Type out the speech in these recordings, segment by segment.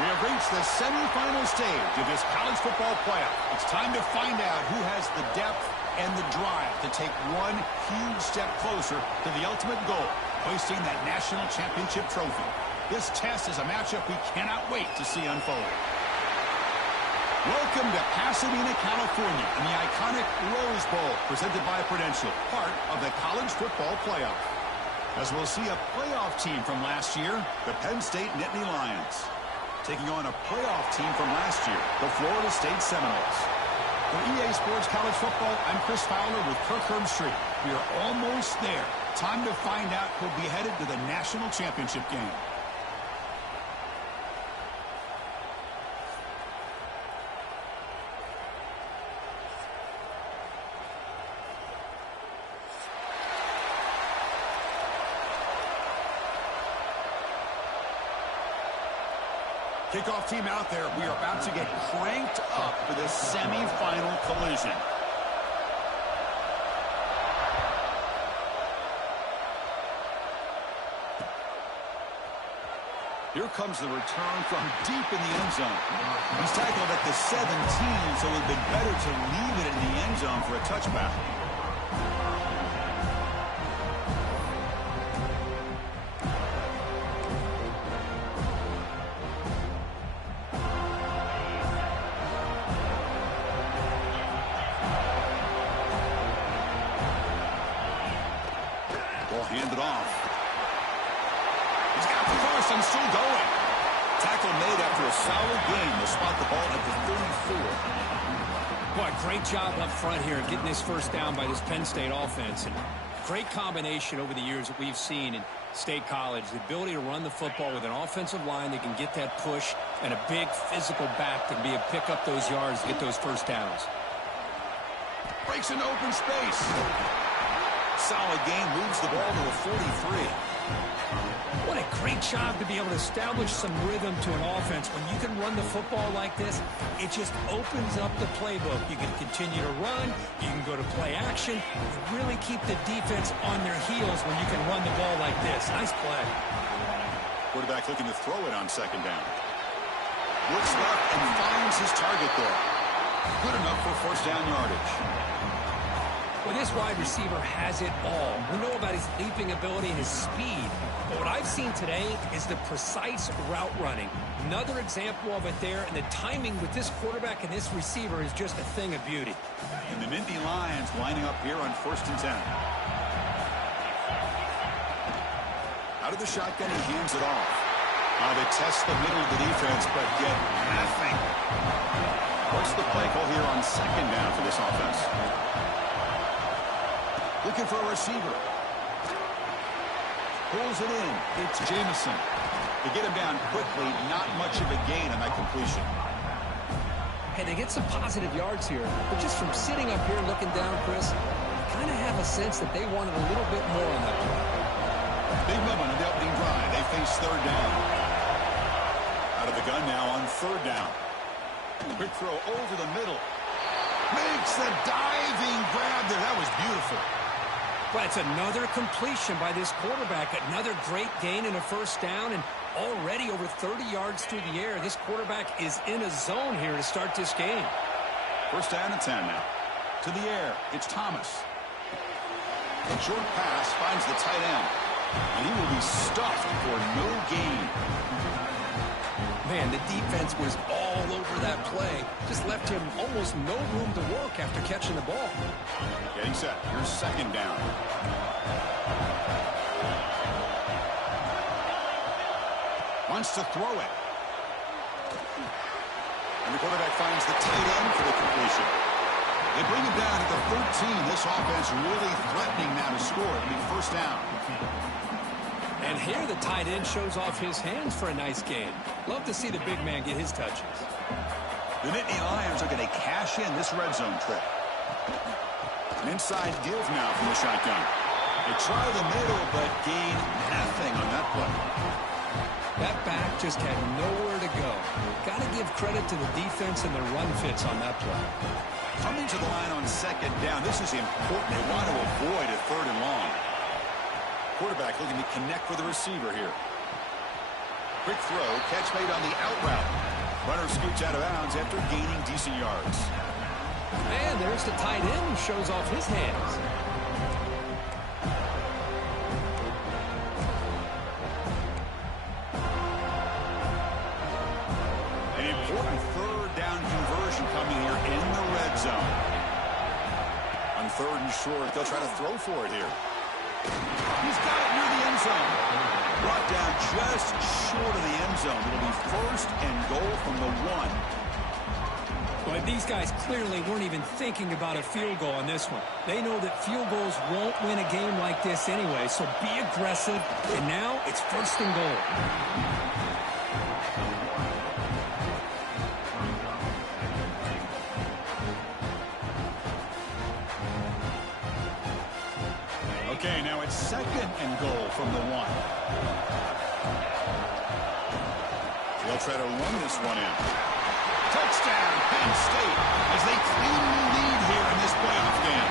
We have reached the semifinal stage of this college football playoff. It's time to find out who has the depth and the drive to take one huge step closer to the ultimate goal, hoisting that national championship trophy. This test is a matchup we cannot wait to see unfold. Welcome to Pasadena, California, in the iconic Rose Bowl, presented by Prudential, part of the college football playoff. As we'll see a playoff team from last year, the Penn State Nittany Lions, taking on a playoff team from last year, the Florida State Seminoles. For EA Sports College Football, I'm Chris Fowler with Kirk Herbstreit. We are almost there. Time to find out who'll be headed to the national championship game. Kickoff team out there. We are about to get cranked up for this semifinal collision. Here comes the return from deep in the end zone. He's tackled at the 17, so it would have been better to leave it in the end zone for a touchback. Handed off. He's got the first and still going. Tackle made after a solid gain. They'll spot the ball at the 34. Boy, great job up front here getting this first down by this Penn State offense. And great combination over the years that we've seen in State College. The ability to run the football with an offensive line that can get that push and a big physical back that can be able to pick up those yards to get those first downs. Breaks into open space. Solid gain, moves the ball to the 43. What a great job to be able to establish some rhythm to an offense. When you can run the football like this, it just opens up the playbook. You can continue to run. You can go to play action. You really keep the defense on their heels when you can run the ball like this. Nice play. Quarterback looking to throw it on second down. Looks left and finds his target there. Good enough for first down yardage. Well, this wide receiver has it all. We know about his leaping ability and his speed. But what I've seen today is the precise route running. Another example of it there, and the timing with this quarterback and this receiver is just a thing of beauty. And the Nittany Lions lining up here on 1st and 10. Out of the shotgun, he hands it off. Now they test the middle of the defense, but get nothing. What's the play call here on second down for this offense? Looking for a receiver. Pulls it in. It's Jamison. They get him down quickly. Not much of a gain on that completion. Hey, they get some positive yards here. But just from sitting up here looking down, Chris, I kind of have a sense that they wanted a little bit more on that play. Big moment on the opening drive. They face third down. Out of the gun now on third down. Quick throw over the middle. Makes the diving grab there. That was beautiful. Well, it's another completion by this quarterback. Another great gain in a first down, and already over 30 yards through the air. This quarterback is in a zone here to start this game. First down and 10 now. To the air, it's Thomas. A short pass finds the tight end, and he will be stuffed for no gain. Man, the defense was all over that play. Just left him almost no room to work after catching the ball. Getting set. Here's second down. Wants to throw it. And the quarterback finds the tight end for the completion. They bring him down at the 13. This offense really threatening now to score. It'll be first down. And here the tight end shows off his hands for a nice gain. Love to see the big man get his touches. The Nittany Lions are going to cash in this red zone trip. An inside give now from the shotgun. They try the middle, but gain nothing on that play. That back just had nowhere to go. Got to give credit to the defense and the run fits on that play. Coming to the line on second down. This is important. They want to avoid a third and long. Quarterback looking to connect with the receiver here. Quick throw, catch made on the out route. Runner scoots out of bounds after gaining decent yards. And there's the tight end who shows off his hands. An important third down conversion coming here in the red zone. On third and short, they'll try to throw for it here. He's got it near the end zone. Brought down just short of the end zone. It'll be first and goal from the 1. But these guys clearly weren't even thinking about a field goal on this one. They know that field goals won't win a game like this anyway, so be aggressive. And now it's first and goal. Okay, now it's second and goal from the 1. They'll try to run this one in. Touchdown, Penn State, as they claim the lead here in this playoff game.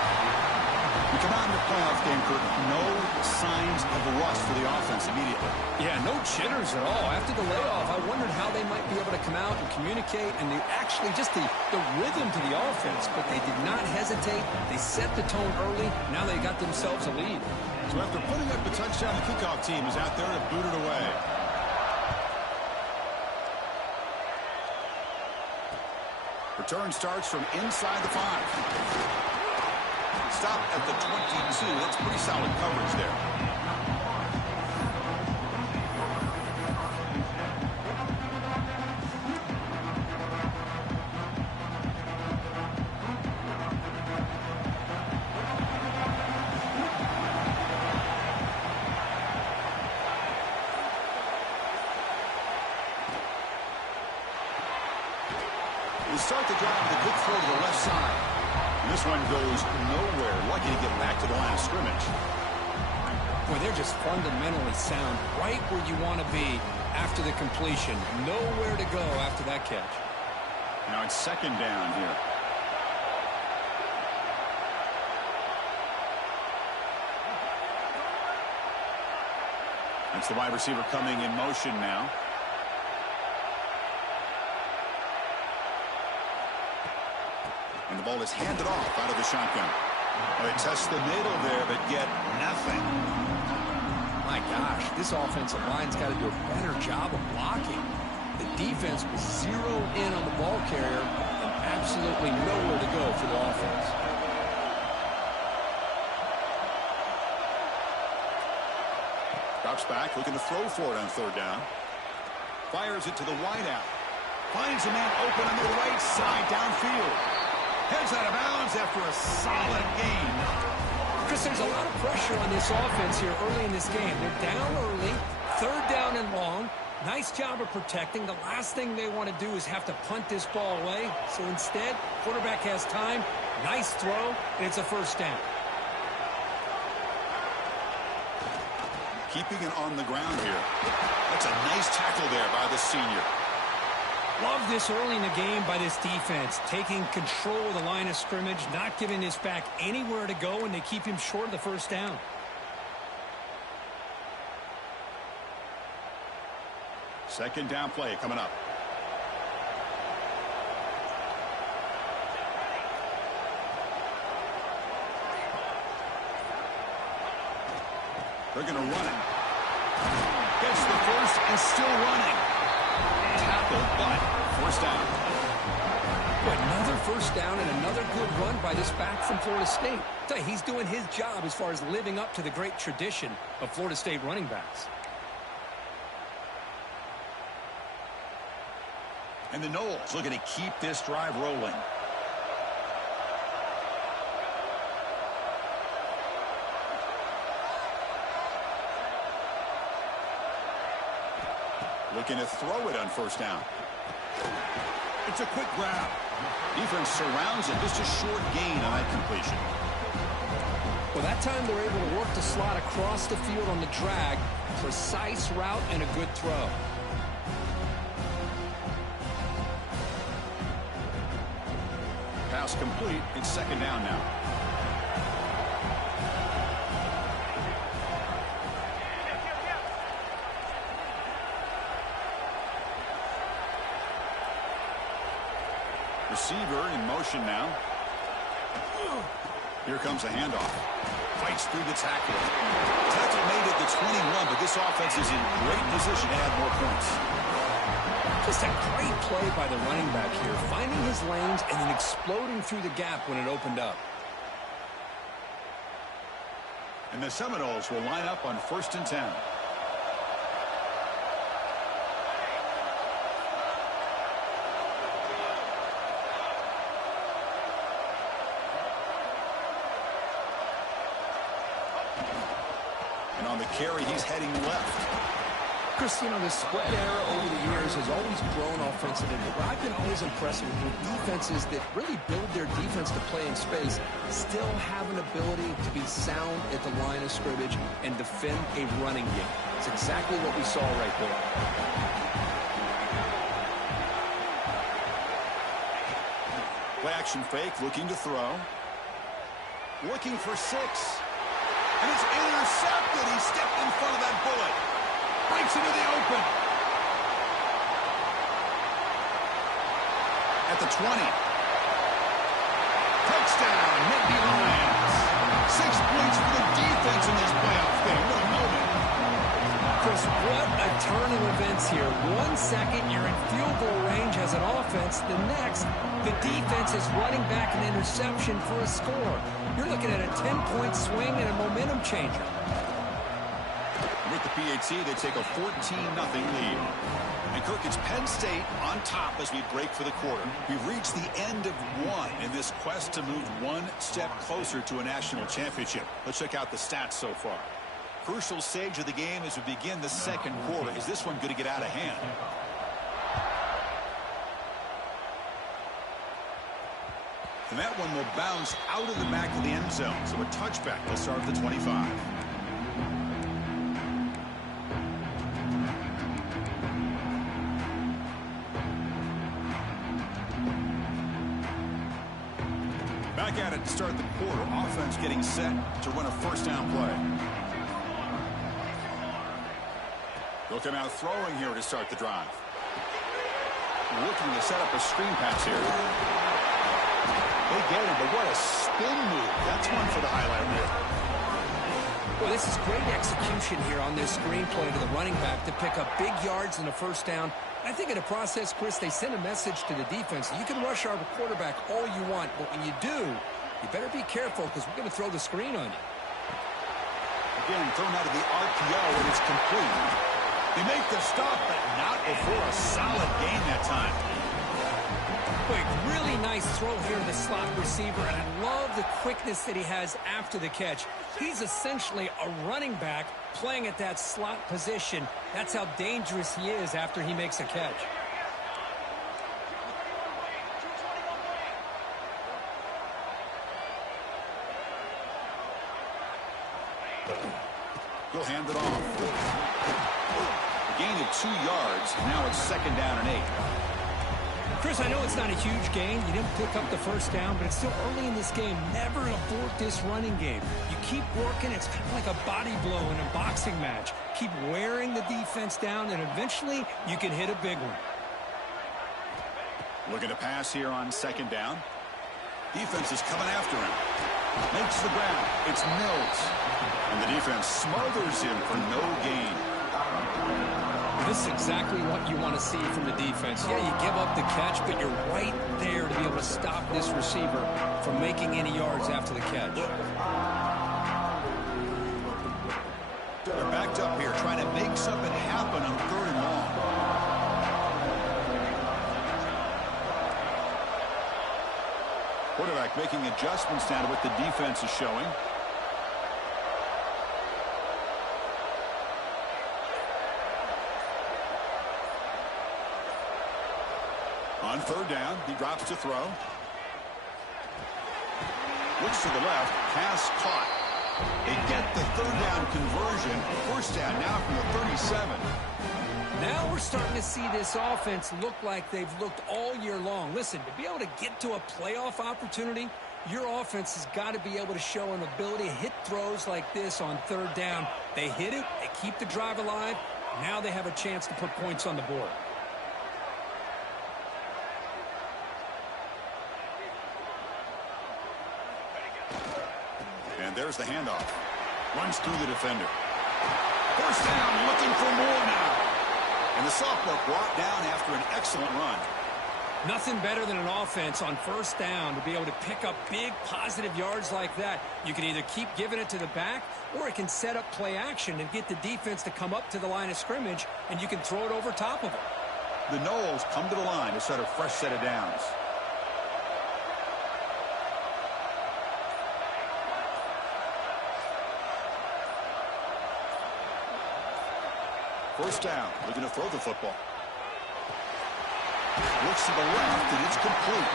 We come out in the playoff game, Kurt, no signs of a rust for the offense immediately. Yeah, no jitters at all. After the layoff, I wondered how they might be able to come out and communicate and actually just the rhythm to the offense. But they did not hesitate. They set the tone early. Now they got themselves a lead. So after putting up a touchdown, the kickoff team is out there to boot it away. Return starts from inside the 5. Stop at the 22. That's pretty solid coverage there. Start the drive with a quick throw to the left side. And this one goes nowhere. Lucky to get back to the line of scrimmage. Boy, they're just fundamentally sound, right where you want to be after the completion. Nowhere to go after that catch. Now it's second down here. That's the wide receiver coming in motion now. And the ball is handed off out of the shotgun. Well, they test the middle there, but get nothing. My gosh, this offensive line's got to do a better job of blocking. The defense was zeroed in on the ball carrier and absolutely nowhere to go for the offense. Drops back, looking to throw for it on third down. Fires it to the wideout. Finds a man open on the right side downfield. Heads out of bounds after a solid gain. Chris, there's a lot of pressure on this offense here early in this game. They're down early, third down and long. Nice job of protecting. The last thing they want to do is have to punt this ball away. So instead, quarterback has time. Nice throw, and it's a first down. Keeping it on the ground here. That's a nice tackle there by the senior. Love this early in the game by this defense, taking control of the line of scrimmage, not giving this back anywhere to go, and they keep him short of the first down. Second down play coming up. They're going to run it. Gets the first and still running. Tackled, but first down. Another first down and another good run by this back from Florida State. I tell you, he's doing his job as far as living up to the great tradition of Florida State running backs. And the Noles looking to keep this drive rolling. Looking to throw it on first down. It's a quick grab. Defense surrounds it. Just a short gain on that completion. Well, that time they're able to work the slot across the field on the drag. Precise route and a good throw. Pass complete. It's second down now. receiver in motion now. Here comes a handoff. Fights through the tackle. Tackle made at the 21, but this offense is in great position to add more points. Just a great play by the running back here, finding his lanes and then exploding through the gap when it opened up. And the Seminoles will line up on 1st and 10. And on the carry, he's heading left. Chris, you know, the spread era over the years has always grown offensively, but what I've been always impressed with defenses that really build their defense to play in space still have an ability to be sound at the line of scrimmage and defend a running game. It's exactly what we saw right there. Play action fake, looking to throw. Looking for 6. And it's intercepted. He stepped in front of that bullet. Breaks into the open. At the 20. Touchdown, Nittany Lions. 6 points for the defense in this playoff game. What a moment. Chris, what a turn of events here. 1 second, you're in field goal range as an offense. The next, the defense is running back an interception for a score. You're looking at a 10-point swing and a momentum changer. With the PAT, they take a 14-0 lead. And Kirk, it's Penn State on top as we break for the quarter. We've reached the end of one in this quest to move one step closer to a national championship. Let's check out the stats so far. Crucial stage of the game as we begin the second quarter. Is this one going to get out of hand? And that one will bounce out of the back of the end zone. So a touchback will start at the 25. Back at it to start the quarter. Offense getting set to run a first down play. Looking out throwing here to start the drive. Looking to set up a screen pass here. They get it, but what a spin move. That's one for the highlight reel. Well, this is great execution here on this screen play to the running back to pick up big yards in the first down. I think in the process, Chris, they send a message to the defense. You can rush our quarterback all you want, but when you do, you better be careful because we're going to throw the screen on you. Again, thrown out of the RPO, and it's complete. They make the stop, but not before a solid gain that time. Quick, really nice throw here to the slot receiver, and I love the quickness that he has after the catch. He's essentially a running back playing at that slot position. That's how dangerous he is after he makes a catch. He'll hand it off. Gain of 2 yards. Now it's 2nd down and 8. Chris, I know it's not a huge gain. You didn't pick up the first down, but it's still early in this game. Never abort this running game. You keep working. It's kind of like a body blow in a boxing match. Keep wearing the defense down, and eventually you can hit a big one. Looking to pass here on 2nd down. Defense is coming after him. Makes the ground. It's Mills. And the defense smothers him for no gain. This is exactly what you want to see from the defense. Yeah, you give up the catch, but you're right there to be able to stop this receiver from making any yards after the catch. They're backed up here trying to make something happen on 3rd and long. Quarterback making adjustments now to what the defense is showing. On 3rd down, he drops to throw. Looks to the left, pass caught. They get the 3rd down conversion. 1st down now from the 37. Now we're starting to see this offense look like they've looked all year long. Listen, to be able to get to a playoff opportunity, your offense has got to be able to show an ability to hit throws like this on 3rd down. They hit it, they keep the drive alive. Now they have a chance to put points on the board. There's the handoff. Runs through the defender. First down, looking for more now. And the sophomore brought down after an excellent run. Nothing better than an offense on first down to be able to pick up big positive yards like that. You can either keep giving it to the back, or it can set up play action and get the defense to come up to the line of scrimmage, and you can throw it over top of them. The Noles come to the line to start a fresh set of downs. First down, looking to throw the football. Looks to the left, and it's complete.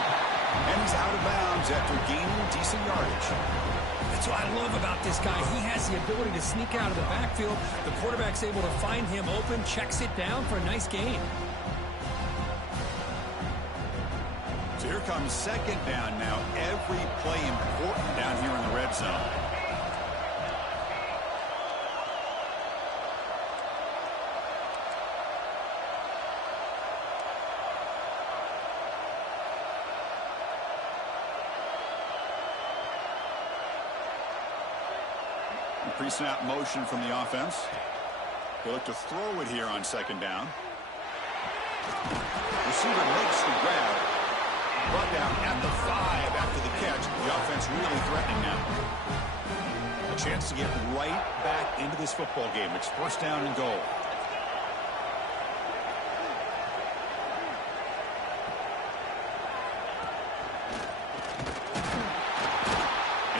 And he's out of bounds after gaining decent yardage. That's what I love about this guy. He has the ability to sneak out of the backfield. The quarterback's able to find him open, checks it down for a nice gain. So here comes second down now. Every play important down here in the red zone. Pre-snap motion from the offense. They look to throw it here on second down. Receiver makes the grab. Brought down at the 5 after the catch. The offense really threatening now. A chance to get right back into this football game. It's first down and goal.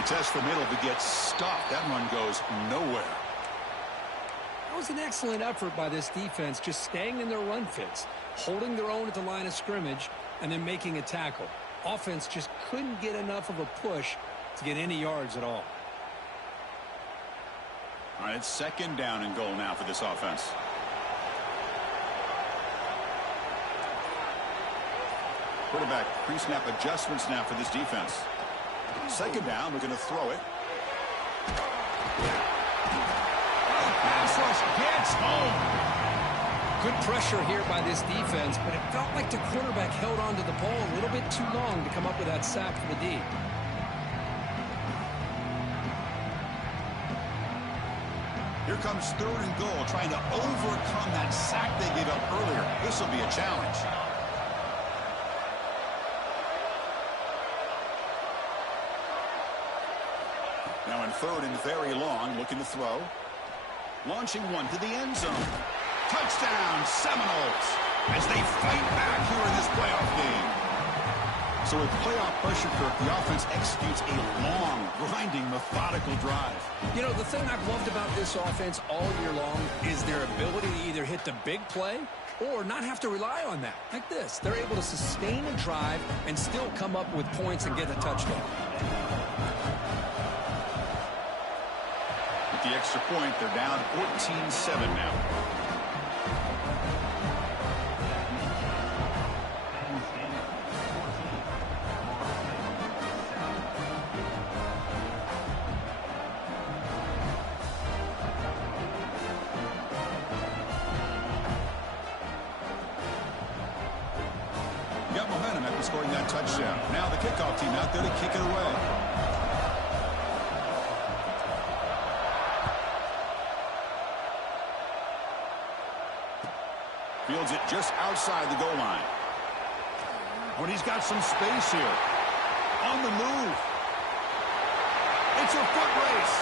Test the middle to get stopped. That run goes nowhere. That was an excellent effort by this defense, just staying in their run fits, holding their own at the line of scrimmage, and then making a tackle. Offense just couldn't get enough of a push to get any yards at all. All right, it's second down and goal now for this offense. Quarterback pre-snap adjustments now for this defense. Second down, we're going to throw it. Pass rush gets home. Good pressure here by this defense, but it felt like the quarterback held on to the ball a little bit too long to come up with that sack for the D. Here comes third and goal, trying to overcome that sack they gave up earlier. This will be a challenge. Now in third and very long, looking to throw. Launching one to the end zone. Touchdown, Seminoles, as they fight back here in this playoff game. So with playoff pressure, Kirk, the offense executes a long, grinding, methodical drive. You know, the thing I've loved about this offense all year long is their ability to either hit the big play or not have to rely on that. Like this, they're able to sustain a drive and still come up with points and get a touchdown. The extra point, they're down 14-7 now. Got momentum after scoring that touchdown. Now the kickoff team out there to kick it away. Fields it just outside the goal line. When he's got some space here. On the move. It's a foot race.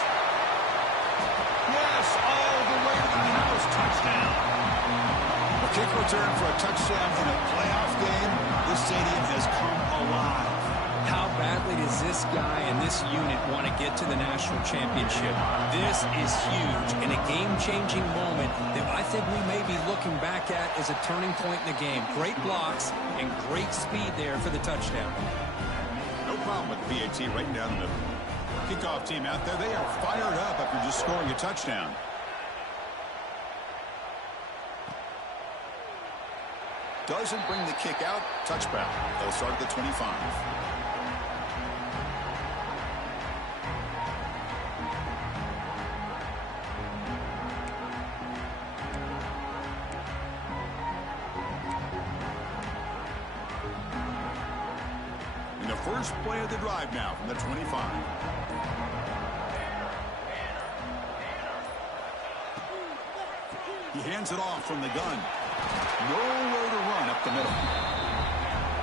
Yes, all the way to the house. Touchdown. A kick return for a touchdown in a playoff game. This stadium has come alive. How badly does this guy and this unit want to get to the national championship? This is huge and a game-changing moment that I think we may be looking back at as a turning point in the game. Great blocks and great speed there for the touchdown. No problem with the PAT right down the middle. Kickoff team out there, they are fired up after just scoring a touchdown. Doesn't bring the kick out. Touchback. They'll start at the 25. In the first play of the drive now from the 25. He hands it off from the gun. Nowhere to run up the middle.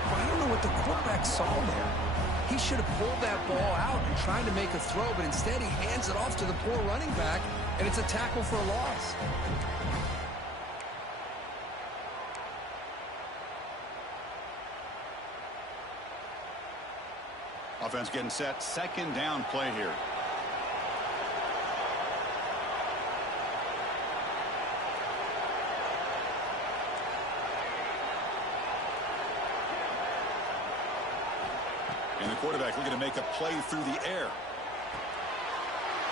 Well, I don't know what the quarterback saw there. He should have pulled that ball out and tried to make a throw, but instead he hands it off to the poor running back, and it's a tackle for a loss. Offense getting set. Second down play here. And the quarterback looking to make a play through the air.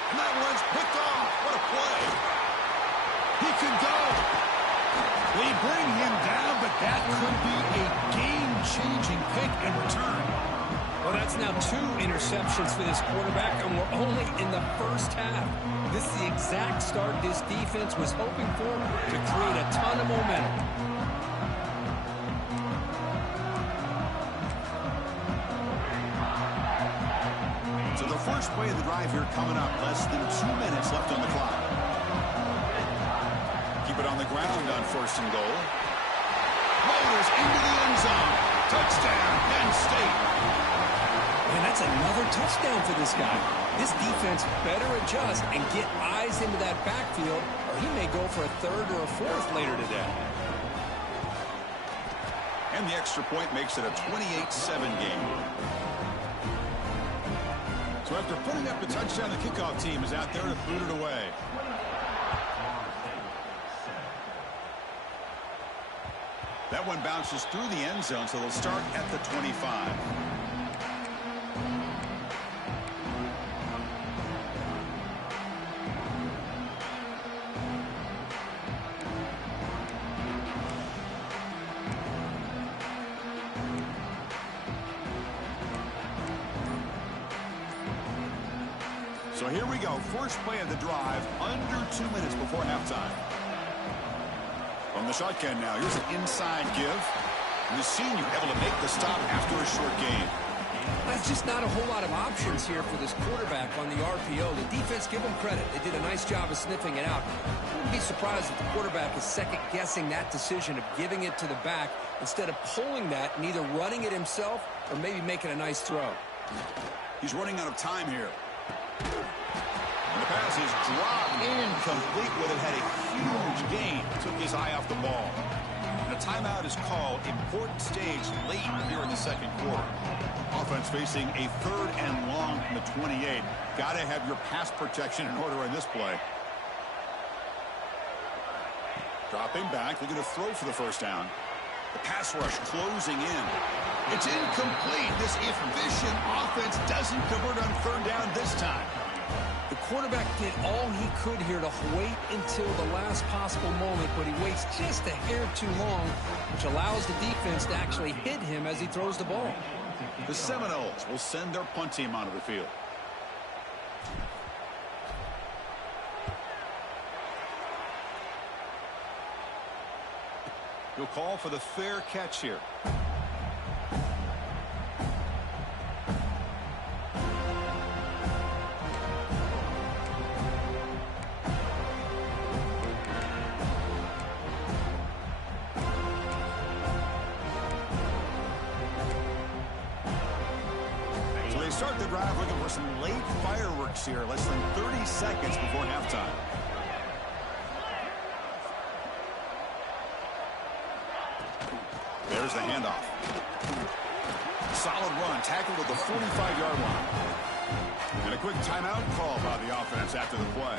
And that one's picked off. What a play. He could go. They bring him down, but that could be a game-changing pick and return. Well, that's now 2 interceptions for this quarterback, and we're only in the first half. This is the exact start this defense was hoping for to create a ton of momentum. So the first play of the drive here coming up. Less than 2 minutes left on the clock. Keep it on the ground on first and goal. Motors into the end zone. Touchdown, Penn State. And that's another touchdown for this guy. This defense better adjust and get eyes into that backfield, or he may go for a 3rd or a 4th later today. And the extra point makes it a 28-7 game. So after putting up the touchdown, the kickoff team is out there to boot it away. That one bounces through the end zone, so they'll start at the 25. So here we go. First play of the drive, under 2 minutes before halftime. From the shotgun now, here's an inside give. And the senior able to make the stop after a short game. There's just not a whole lot of options here for this quarterback on the RPO. The defense, give them credit. They did a nice job of sniffing it out. I wouldn't be surprised if the quarterback is second-guessing that decision of giving it to the back instead of pulling that and either running it himself or maybe making a nice throw. He's running out of time here. And the pass is dropped incomplete. Would have had a huge gain. Took his eye off the ball. And a timeout is called. Important stage late here in the second quarter. Offense facing a 3rd and long from the 28. Got to have your pass protection in order in this play. Dropping back, looking to throw for the first down. The pass rush closing in. It's incomplete. This efficient offense doesn't convert on 3rd down this time. The quarterback did all he could here to wait until the last possible moment, but he waits just a hair too long, which allows the defense to actually hit him as he throws the ball. The Seminoles will send their punt team onto the field. He'll call for the fair catch here. So they start the drive looking for some late fireworks here. Less than 30 seconds before halftime. There's the handoff. Solid run, tackled at the 45-yard line. And a quick timeout call by the offense after the play.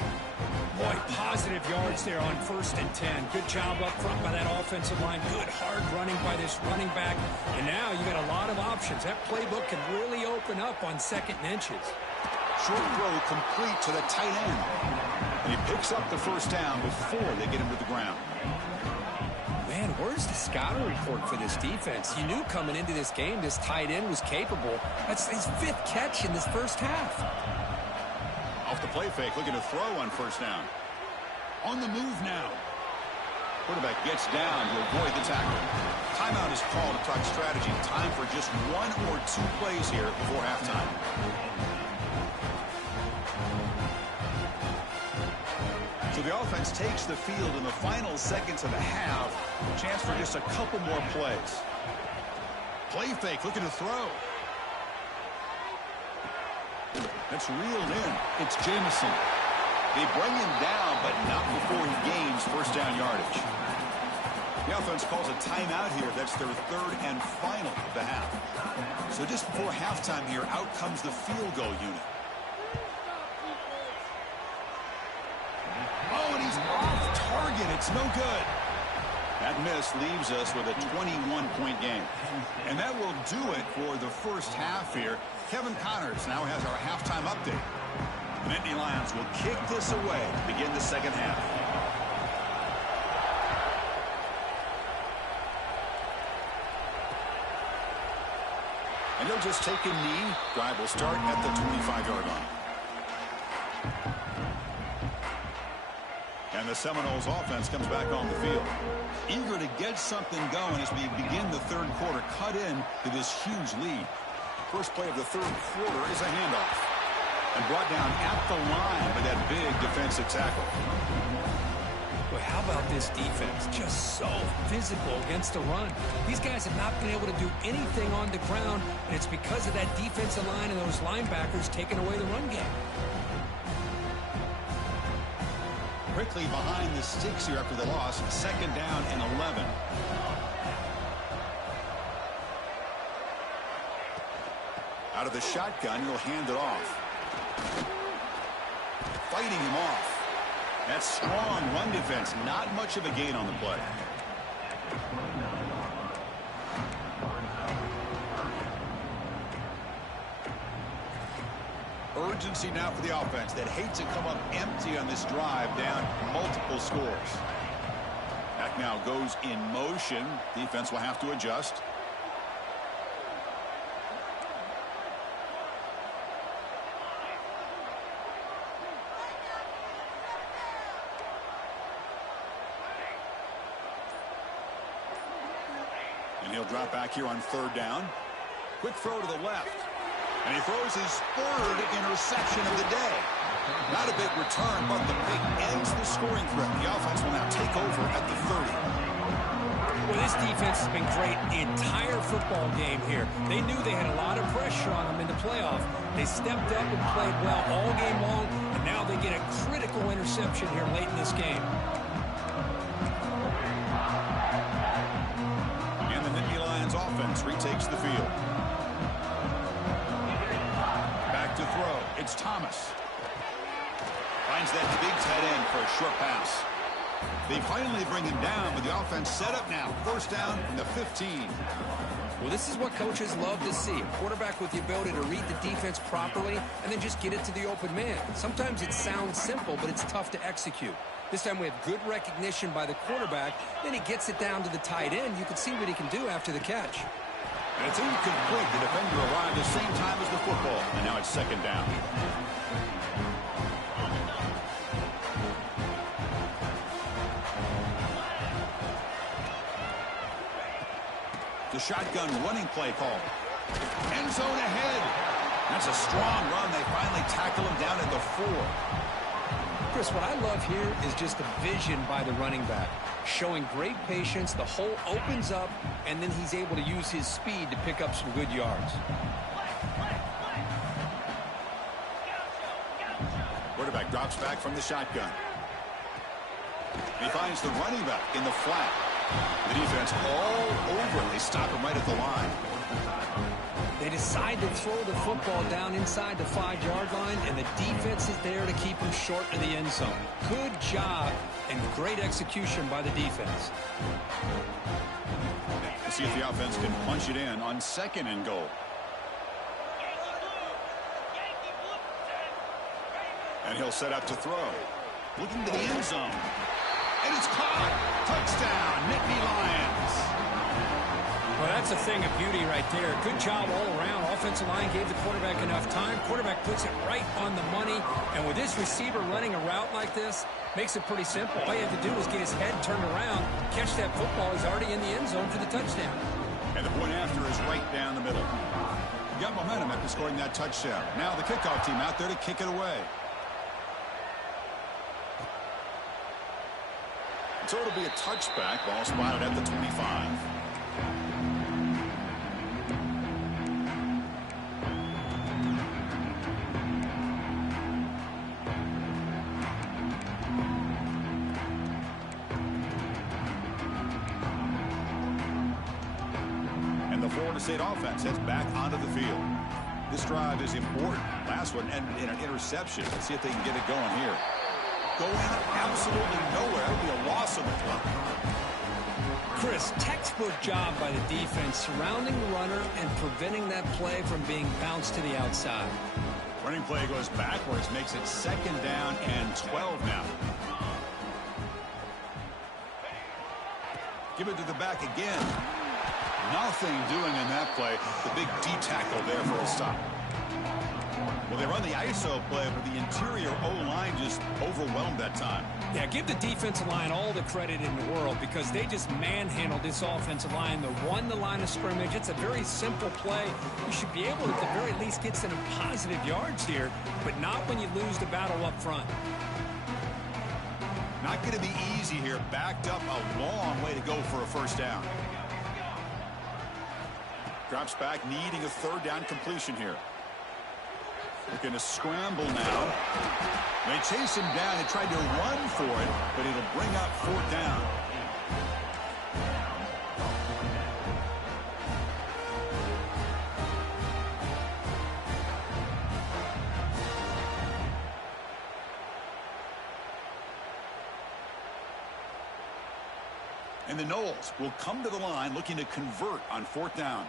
Boy, positive yards there on 1st and 10. Good job up front by that offensive line. Good hard running by this running back. And now you got a lot of options. That playbook can really open up on 2nd and inches. Short throw complete to the tight end. And he picks up the first down before they get him to the ground. Man, where's the scouting report for this defense? You knew coming into this game this tight end was capable. That's his 5th catch in this first half. Off the play fake, looking to throw on first down. On the move now. Quarterback gets down to avoid the tackle. Timeout is called to talk strategy. Time for just 1 or 2 plays here before halftime. So So the offense takes the field in the final seconds of the half. Chance for just a couple more plays. Play fake, looking to throw. That's reeled in. It's Jamison. They bring him down, but not before he gains first down yardage. The offense calls a timeout here. That's their third and final of the half. So just before halftime here, out comes the field goal unit. Oh, and he's off target. It's no good. That miss leaves us with a 21-point game. And that will do it for the first half here. Kevin Connors now has our halftime update. The Nittany Lions will kick this away to begin the second half. And he'll just take a knee. Drive will start at the 25-yard line. And the Seminoles offense comes back on the field. Eager to get something going as we begin the third quarter. Cut in to this huge lead. First play of the third quarter is a handoff. And brought down at the line with that big defensive tackle. Well, how about this defense? Just so physical against the run. These guys have not been able to do anything on the ground, and it's because of that defensive line and those linebackers taking away the run game. Quickly behind the sticks here after the loss. Second down and 11. Out of the shotgun, he'll hand it off. Fighting him off. That strong run defense. Not much of a gain on the play. Urgency now for the offense that hates to come up empty on this drive, down multiple scores. Back now goes in motion. Defense will have to adjust. And he'll drop back here on third down. Quick throw to the left. And he throws his third interception of the day. Not a big return, but the pick ends the scoring threat. The offense will now take over at the 30. Well, this defense has been great the entire football game here. They knew they had a lot of pressure on them in the playoff. They stepped up and played well all game long, and now they get a critical interception here late in this game. And the Nittany Lions offense retakes the field. To throw. It's Thomas. Finds that big tight end for a short pass. They finally bring him down, but the offense set up now. First down from the 15. Well, this is what coaches love to see. A quarterback with the ability to read the defense properly and then just get it to the open man. Sometimes it sounds simple, but it's tough to execute. This time we have good recognition by the quarterback. Then he gets it down to the tight end. You can see what he can do after the catch. And it's incomplete. The defender arrived the same time as the football. And now it's second down. The shotgun running play call. End zone ahead. That's a strong run. They finally tackle him down at the 4. Chris, what I love here is just the vision by the running back. Showing great patience, the hole opens up, and then he's able to use his speed to pick up some good yards. Quarterback drops back from the shotgun. He finds the running back in the flat. The defense all over. They stop him right at the line. They decide to throw the football down inside the 5-yard line, and the defense is there to keep him short of the end zone. Good job and great execution by the defense. Let's see if the offense can punch it in on second and goal. And he'll set up to throw. Looking to the end zone. And it's caught. Touchdown, Nittany Lions. Well, that's a thing of beauty right there. Good job all around. Offensive line gave the quarterback enough time. Quarterback puts it right on the money. And with this receiver running a route like this, makes it pretty simple. All you have to do is get his head turned around, catch that football. He's already in the end zone for the touchdown. And the point after is right down the middle. You got momentum after scoring that touchdown. Now the kickoff team out there to kick it away. So it'll be a touchback. Ball spotted at the 25. And the Florida State offense heads back onto the field. This drive is important. Last one ended in an interception. Let's see if they can get it going here. Going absolutely nowhere. That'll be a loss on the clock. Chris, textbook job by the defense surrounding the runner and preventing that play from being bounced to the outside. Running play goes backwards, makes it 2nd down and 12 now. Give it to the back again. Nothing doing in that play. The big D tackle there for a stop. Well, they run the ISO play, but the interior O-line just overwhelmed that time. Yeah, give the defensive line all the credit in the world because they just manhandled this offensive line. They won the line of scrimmage. It's a very simple play. You should be able to, at the very least, get some positive yards here, but not when you lose the battle up front. Not going to be easy here. Backed up a long way to go for a first down. Drops back, needing a 3rd down completion here. They're going to scramble now. They chase him down. They tried to run for it, but it'll bring up 4th down. And the Noles will come to the line looking to convert on 4th down.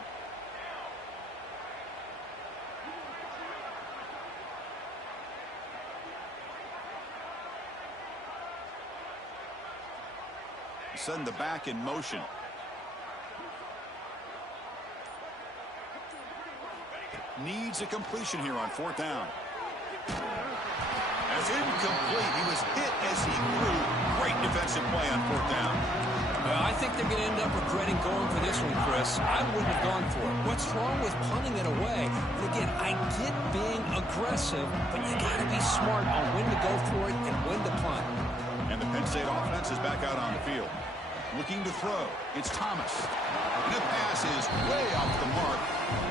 Send the back in motion. Needs a completion here on 4th down. That's incomplete. He was hit as he threw. Great defensive play on 4th down. Well, I think they're going to end up regretting going for this one, Chris. I wouldn't have gone for it. What's wrong with punting it away? And again, I get being aggressive, but you got to be smart on when to go for it and when to punt. And the Penn State offense is back out on the field. Looking to throw. It's Thomas. And the pass is way off the mark.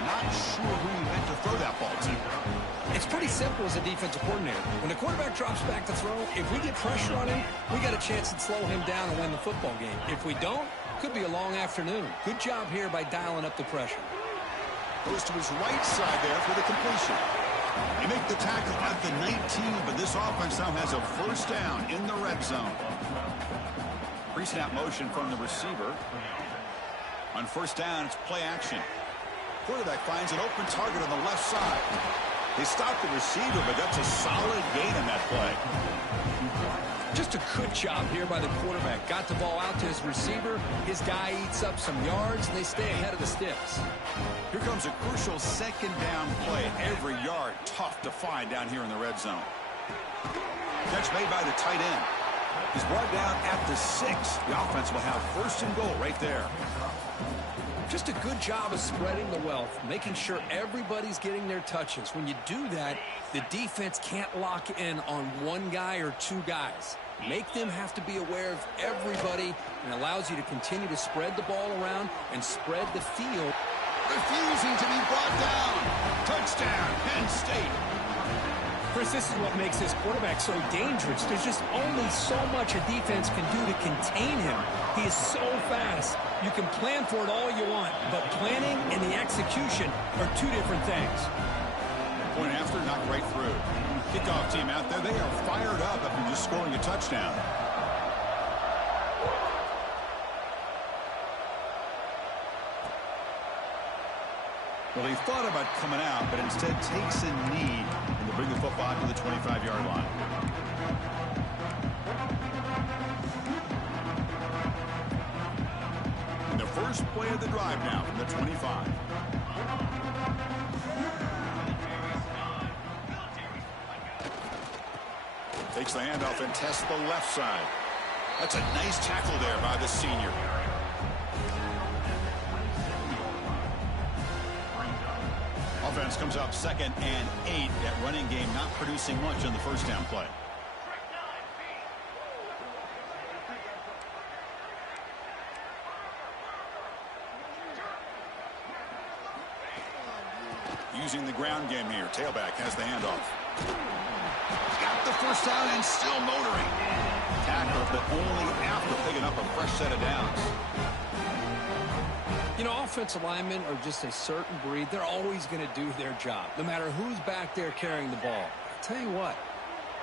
Not sure who he meant to throw that ball to. It's pretty simple as a defensive coordinator. When the quarterback drops back to throw, if we get pressure on him, we got a chance to slow him down and win the football game. If we don't, could be a long afternoon. Good job here by dialing up the pressure. Goes to his right side there for the completion. They make the tackle at the 19, but this offense now has a 1st down in the red zone. Pre-snap motion from the receiver. On 1st down, it's play action. Quarterback finds an open target on the left side. They stop the receiver, but that's a solid gain in that play. Just a good job here by the quarterback. Got the ball out to his receiver. His guy eats up some yards, and they stay ahead of the sticks. Here comes a crucial 2nd down play. Every yard tough to find down here in the red zone. Catch made by the tight end. He's brought down at the 6. The offense will have 1st and goal right there. Just a good job of spreading the wealth, making sure everybody's getting their touches. When you do that, the defense can't lock in on one guy or 2 guys. Make them have to be aware of everybody and allows you to continue to spread the ball around and spread the field. Refusing to be brought down. Touchdown, Penn State. Chris, this is what makes this quarterback so dangerous. There's just only so much a defense can do to contain him. He is so fast. You can plan for it all you want, but planning and the execution are 2 different things. Point after, knocked right through. Kickoff team out there, they are fired up after just scoring a touchdown. Well, he thought about coming out, but instead takes a knee and to bring the football to the 25-yard line. And the first play of the drive now from the 25. Takes the handoff and tests the left side. That's a nice tackle there by the senior. Offense comes up 2nd and 8. That running game not producing much on the 1st down play. using the ground game here. Tailback has the handoff. Got the first down and still motoring. Tackle, but only after picking up a fresh set of downs. You know, offensive linemen are just a certain breed. They're always going to do their job, no matter who's back there carrying the ball. I'll tell you what,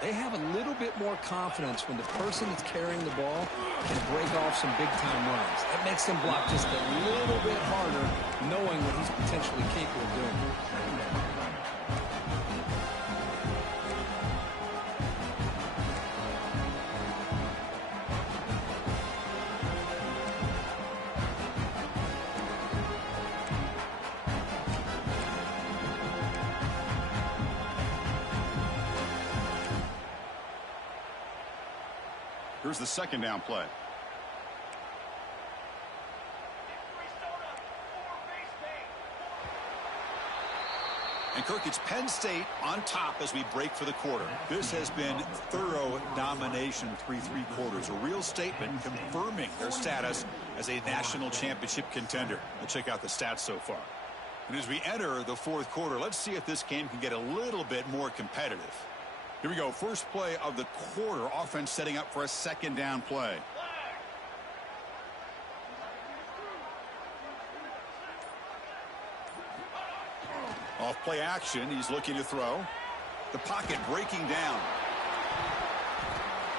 they have a little bit more confidence when the person that's carrying the ball can break off some big-time runs. That makes them block just a little bit harder, knowing what he's potentially capable of doing. Here's the second down play. And Kirk, it's Penn State on top as we break for the quarter. This has been thorough domination through 3 quarters. A real statement confirming their status as a national championship contender. Let's check out the stats so far. And as we enter the 4th quarter, let's see if this game can get a little bit more competitive. Here we go. First play of the quarter. Offense setting up for a second down play. Off play action. He's looking to throw. The pocket breaking down.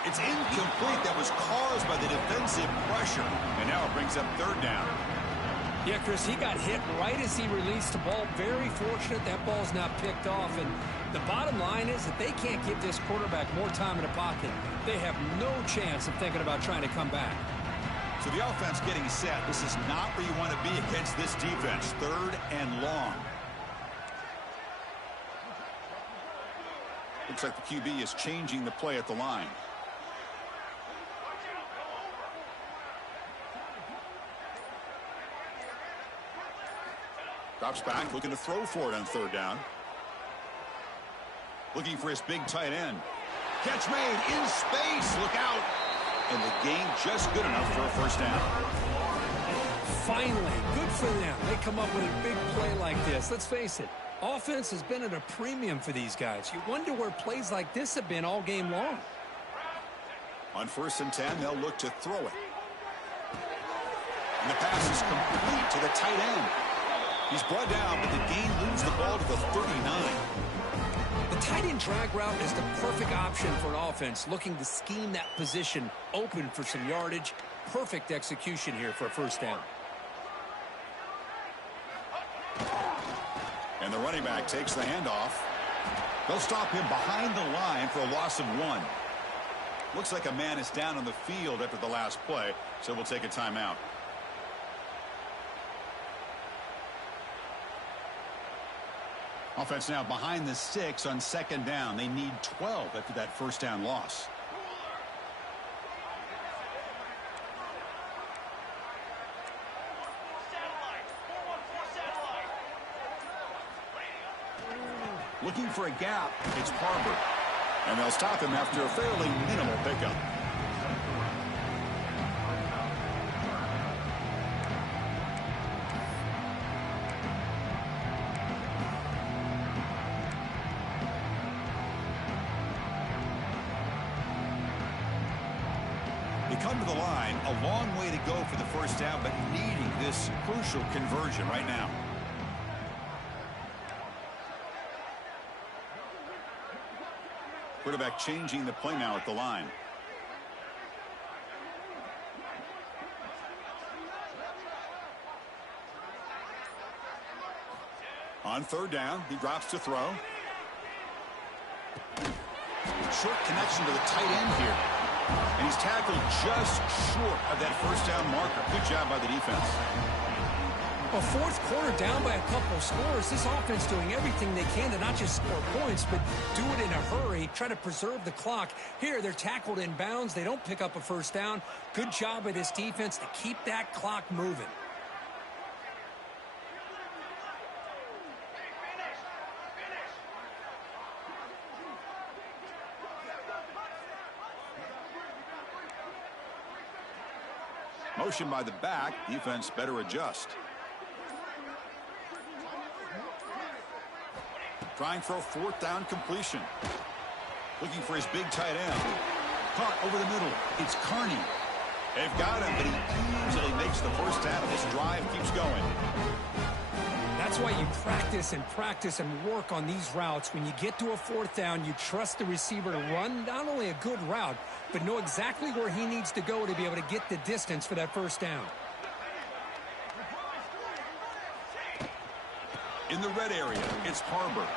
It's incomplete. That was caused by the defensive pressure. And now it brings up 3rd down. Yeah, Chris, he got hit right as he released the ball. Very fortunate that ball's not picked off. And the bottom line is that they can't give this quarterback more time in the pocket. They have no chance of thinking about trying to come back. So the offense getting set. This is not where you want to be against this defense. 3rd and long. Looks like the QB is changing the play at the line. Drops back, looking to throw for it on 3rd down. Looking for his big tight end. Catch made in space. Look out. And the gain just good enough for a first down. Finally, good for them. They come up with a big play like this. Let's face it, offense has been at a premium for these guys. You wonder where plays like this have been all game long. On 1st and 10, they'll look to throw it. And the pass is complete to the tight end. He's brought down, but the gain moves the ball to the 39. The tight end drag route is the perfect option for an offense looking to scheme that position open for some yardage. Perfect execution here for a first down. And the running back takes the handoff. They'll stop him behind the line for a loss of 1. Looks like a man is down on the field after the last play, so we'll take a timeout. Offense now behind the 6 on 2nd down. They need 12 after that first down loss. Looking for a gap. It's Barber. And they'll stop him after a fairly minimal pickup. Come to the line, a long way to go for the first down, but needing this crucial conversion right now. Quarterback changing the play now at the line. On 3rd down, he drops to throw. Short connection to the tight end here. And he's tackled just short of that first down marker. Good job by the defense. A 4th quarter down by a couple of scores. This offense doing everything they can to not just score points, but do it in a hurry, try to preserve the clock. Here, they're tackled in bounds. They don't pick up a first down. Good job by this defense to keep that clock moving. Motion by the back. Defense better adjust. Trying for a fourth down completion. Looking for his big tight end. Caught over the middle. It's Carney. They've got him, but he easily makes the first down. This drive keeps going. That's why you practice and work on these routes. When you get to a fourth down, you trust the receiver to run not only a good route, but know exactly where he needs to go to be able to get the distance for that first down. In the red area, it's Harbor.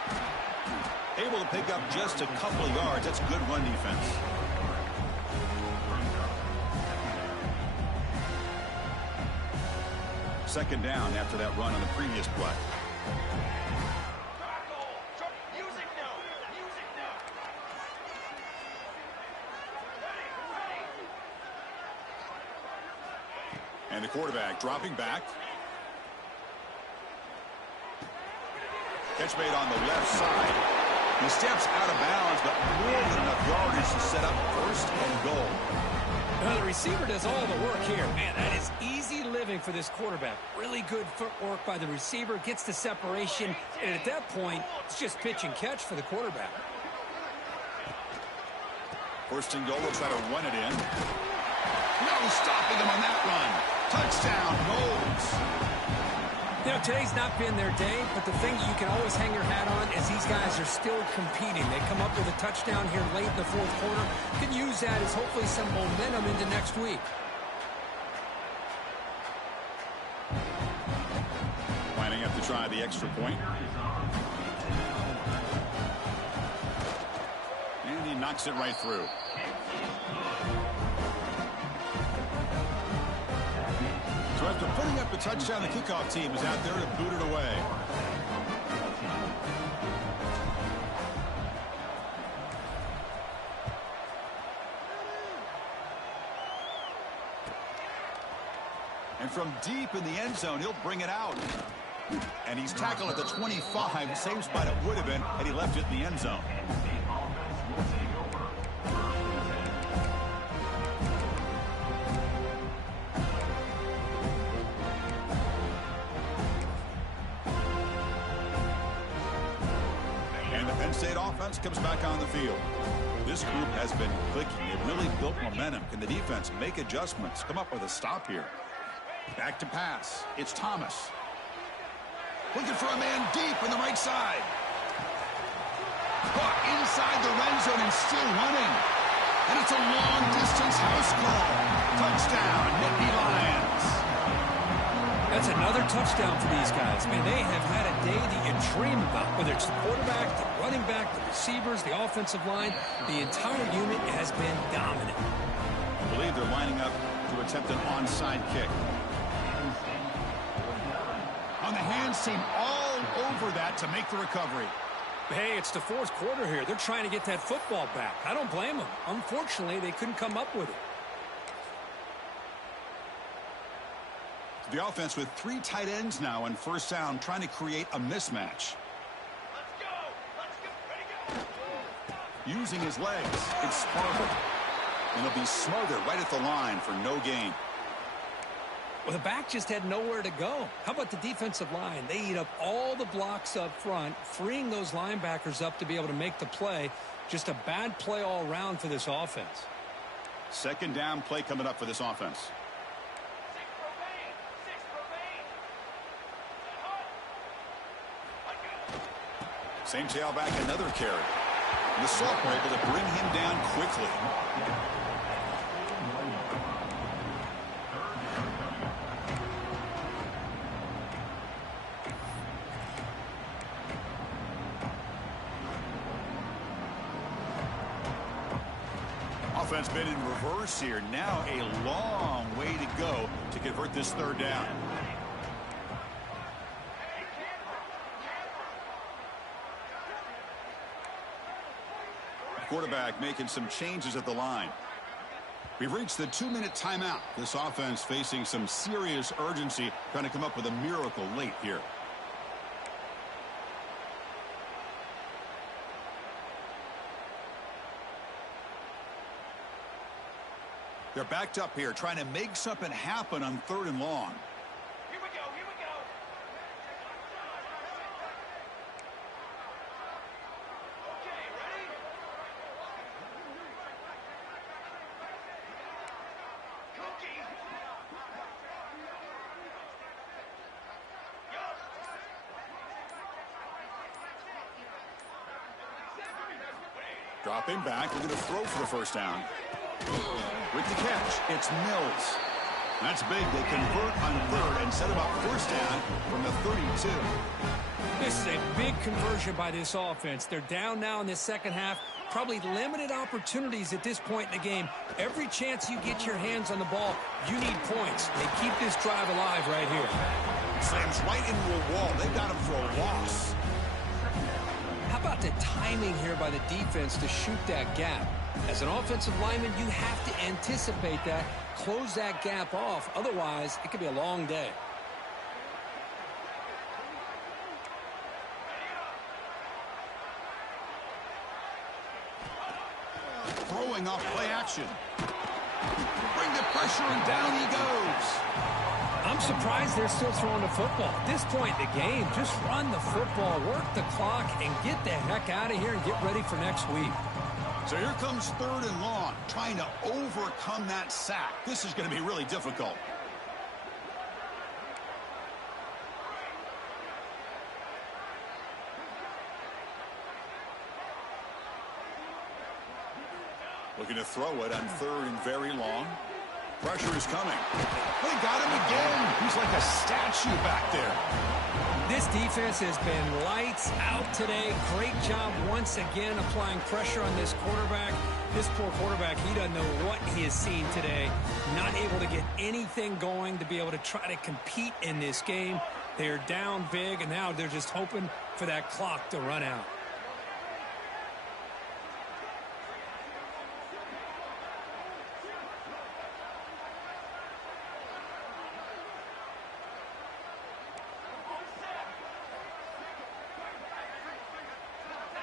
Able to pick up just a couple of yards. That's good run defense. Second down after that run on the previous play. And the quarterback dropping back. Catch made on the left side. He steps out of bounds, but more than enough yardage to set up first and goal. Now the receiver does all the work here. Man, that is easy living for this quarterback. Really good footwork by the receiver. Gets the separation. And at that point, it's just pitch and catch for the quarterback. First and goal, will try to run it in. No stopping him on that run. Touchdown, Noles. You know, today's not been their day, but the thing you can always hang your hat on is these guys are still competing. They come up with a touchdown here late in the fourth quarter. You can use that as hopefully some momentum into next week. Lining up to try the extra point. And he knocks it right through. So after putting up a touchdown, the kickoff team is out there to boot it away. And from deep in the end zone, he'll bring it out. And he's tackled at the 25, same spot it would have been had he left it in the end zone. State offense comes back on the field. This group has been clicking. They've really built momentum. Can the defense make adjustments? Come up with a stop here. Back to pass. It's Thomas. Looking for a man deep in the right side. Caught inside the red zone and still running. And it's a long-distance house call. Touchdown, Nittany Lions. That's another touchdown for these guys. Man, they have had a day that you dream about. Whether it's the quarterback, the running back, the receivers, the offensive line, the entire unit has been dominant. I believe they're lining up to attempt an onside kick. On the hands team all over that to make the recovery. Hey, it's the fourth quarter here. They're trying to get that football back. I don't blame them. Unfortunately, they couldn't come up with it. The offense with three tight ends now on first down, trying to create a mismatch. Let's go. Ready, go. Using his legs, it's Sparkle. And he'll be smothered right at the line for no gain. Well, the back just had nowhere to go. How about the defensive line? They eat up all the blocks up front, freeing those linebackers up to be able to make the play. Just a bad play all around for this offense. Second down play coming up for this offense. Same tailback, another carry. And the sophomore able to bring him down quickly. Offense been in reverse here. Now a long way to go to convert this third down. Quarterback making some changes at the line. We've reached the 2-minute timeout. This offense facing some serious urgency, trying to come up with a miracle late here. They're backed up here, trying to make something happen on third and long. Here we go. Dropping back, we're going to throw for the first down. With the catch, it's Mills. That's big. They convert on third and set him up first down from the 32. This is a big conversion by this offense. They're down now in the second half. Probably limited opportunities at this point in the game. Every chance you get your hands on the ball, you need points. They keep this drive alive right here. Slams right into a wall. They've got him for a loss. How about the timing here by the defense to shoot that gap? As an offensive lineman, you have to anticipate that, close that gap off. Otherwise, it could be a long day. Throwing off play action. Bring the pressure and down he goes. I'm surprised they're still throwing the football. At this point in the game, just run the football, work the clock, and get the heck out of here and get ready for next week. So here comes third and long, trying to overcome that sack. This is going to be really difficult. Looking to throw it on third and very long. Pressure is coming. They got him again. He's like a statue back there. This defense has been lights out today. Great job once again applying pressure on this quarterback. This poor quarterback, he doesn't know what he has seen today. Not able to get anything going to be able to try to compete in this game. They're down big, and now they're just hoping for that clock to run out.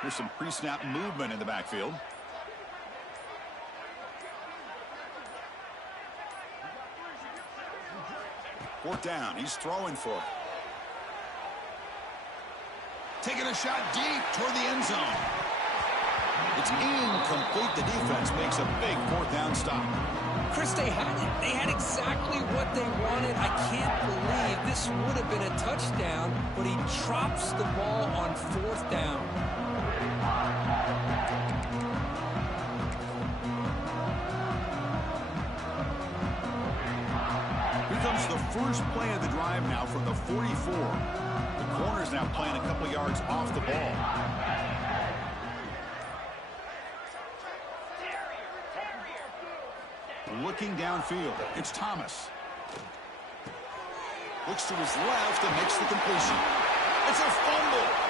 There's some pre-snap movement in the backfield. Fourth down. He's throwing for it. Taking a shot deep toward the end zone. It's incomplete. The defense makes a big fourth down stop. Chris, they had it. They had exactly what they wanted. I can't believe this would have been a touchdown, but he drops the ball on fourth down. Here comes the first play of the drive now from the 44. The corner's now playing a couple yards off the ball. Looking downfield, it's Thomas. Looks to his left and makes the completion. It's a fumble.